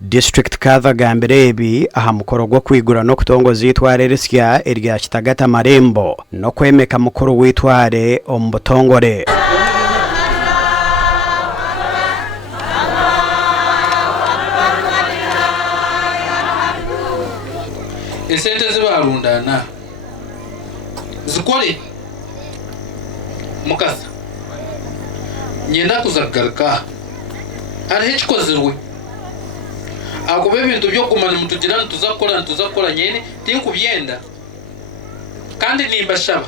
District Kathagambire ebi aha mukoro gwo kwigura no kutongoza itware risya erya Kitagata Marembo no kwemeka mukuru witware ombutongore. Esente zibarundana zikore mukasa nyenda kuzagaruka ari hechikozirwe akobe bintu byo kumana mutugirana tuzakora nyene tinkubyenda kandi nimbashaba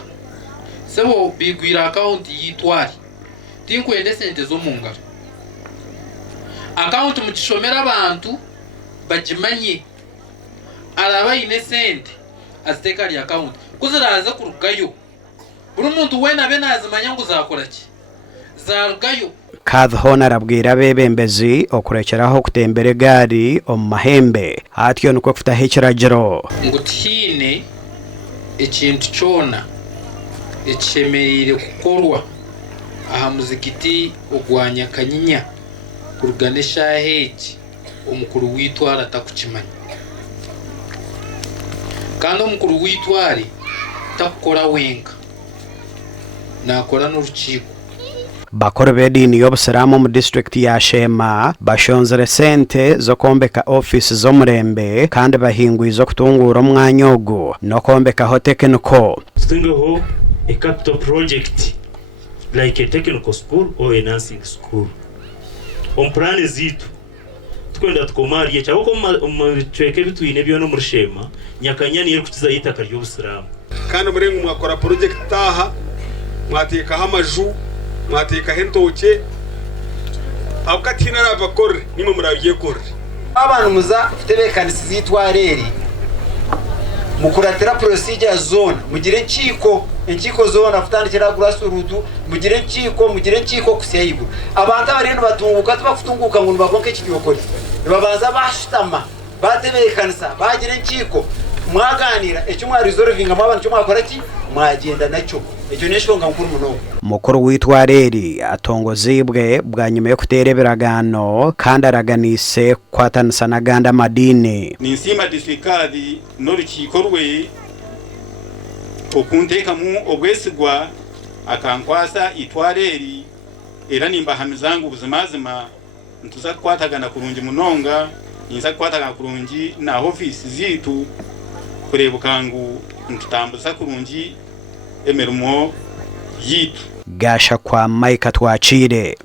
sebo bigwira account yitwari tinkwende sente zo mungaro account mukishomera abantu bajimanye araba ine sente aziteka ali account kuziraza kurugayo buri muntu wena benazimanya ngo zakora ki zarugayo. Kathona arabwira abebembezi okurekeraho kutembera gari omu mahembe hatyo nuko kufitaho ekiragiro ngo tihine ekintu kyona ekishemereire kukorwa aha muzikiti ogwanya Kanyinya kurugana eshaaha egi omukuru w'itwara atakukimanya kandi omukuru w'itware takukora wenka nakora n'orukiiko. Bakora b'edini y'obusiramu mu district ya Shema bashonzere sente zo kombeka office z'omurembe kandi bahingwiza okutungura omwanya ogu no kombekaho technical. Tutingeho a capital project like a technical school or a nursing school. Plan zitu tukwenda tukomariye cyabo ko mu cweke bitwine byo no muri Shema Nyakanya niyo kukiza yitaka ry'obusiramu kandi murengo mwakora project taha mwateka hamaju mwateka hentoke abukatina rabakore nimwe murabiye kore abantu muza fitebekanisi zitwareri mukuratira procedure zone mugire enkiko zone afutandikira grassroots mugire enkiko kusiyayibu abantu abarendo batunguka tubakutunguka ngo bakonke ekibokore babanza bashitama batebekanisa bagira enkiko mwaganira ekyo mwa resolving abantu mwakora ki mwagenda nacyo ekyo neshonga mukuru muno. Mukuru witwareri atongozibwe bwa nyuma yo kutera ebiragano kandi araganise kwatanisa na ganda madini ninsima distrikali n'orukiikorwe okuntekamu obwesigwa akankwasa itwareri era nimbahamizanga ubuzimazima ntuza kukwatagana kurungi munonga ninza kukwatagana kurungi na office zitu kurebuka ngu ntutambuza kurungi emirimo yitu. Gasha kwa Mike Twachire.